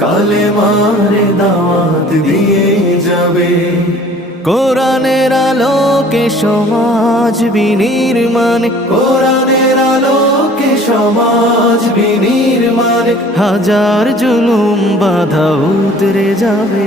কালে মারে দাওয়াত দিয়ে যাবে। কোরআনের আলোকে সমাজ বিনির্মাণ। কোরআনের আলোকে সমাজ বিনির্মাণ। হাজার জুলুম বাধা উতরে যাবে।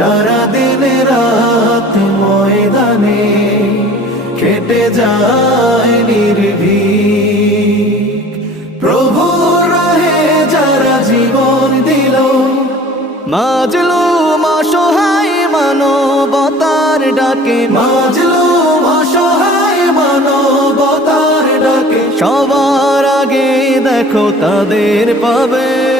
যারা দিনে রাত ময়দানে কেটে যায় নির্ভীক প্রভু রাহে যারা জীবন দিল। মাজলু অসহায় মানবতার ডাকে। মাজলু অসহায় মানবতার ডাকে। সবার আগে দেখো তাদের পাবে।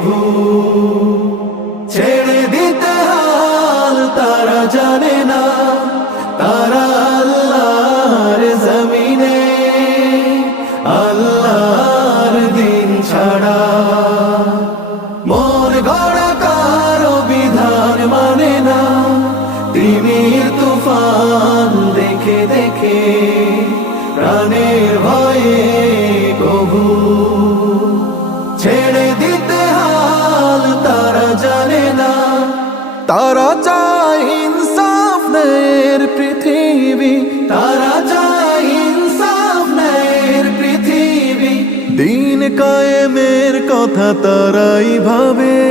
তিমির তুফান দেখে দেখে প্রাণের ভয়ে কবু। ছেড়ে দিতে হাল তারা জানে না। তারা চায় ইনসাফ নের পৃথিবী। তারা চায় ইনসাফ ন্যায়ের পৃথিবী। দিন কায়েমের কথা তারাই ভাবে।